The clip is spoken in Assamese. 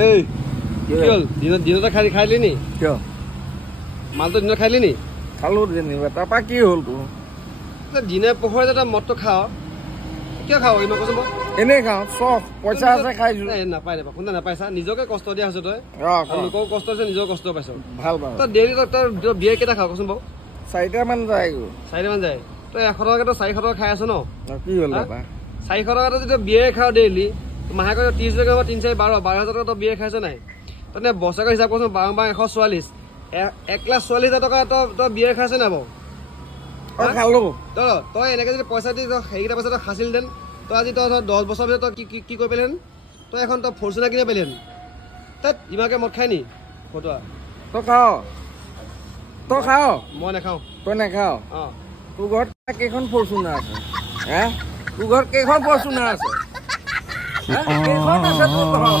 এই কি হ'ল দিনতে খাইলি নি কিয় মালটো দিনত খাইলি নি খালো যেনিবা তাৰপৰা কি হ'ল তোৰ দিনে পোহৰে যেতিয়া মদটো খাওঁ কিয় খাওঁ ইমান কৈছো মই এনেই খাওঁ চখ পইচা আছে খাইছো নাপায় শুনা নাপাইছা নিজকে কষ্ট দিয়া হৈছে তই লোকৰো কষ্ট হৈছে নিজেও কষ্ট পাইছ ভাল বাৰু তই ডেইলি তই বিয়ে কেইটা খাওঁ কচোন বাৰু 4টামান যায় 4টামান যায় তই 100 টকাকে তই 400 টকা খাই আছ ন কি হ'ল দাদা 400 টকাটো যদি বিয়ে খাওঁ ডেইলি মাহেকৈ 30 টকা 3 4 12,000 টকা তই বিয়ে খাইছ নাই তই বছৰেকৰ হিচাপ কৰচোন 144 1,40,000 টকা তই বিয়ে খাইছ নাই বাৰু খালো তই এনেকে যদি পইচা দি সেইকেইটা পইচা তই খাইছিলহেঁতেন তই আজি তই 10 বছৰ পিছত তই কি কৰি পেলেহেঁতেন তই এখন তই ফৰ্চুনাৰ কিনে পেলেহেঁতেন তাত ইমানকে মদ খাই নি ফটোৱা তই খাৱ মই নাখাওঁ তই নাখাৱ অঁ তোৰ ঘৰত কেইখন ফৰ্চুনাৰ আছে হে তোৰ ঘৰত কেইখন ফৰ্চুনাৰ আছে কেইখন আছে তোৰ ঘৰত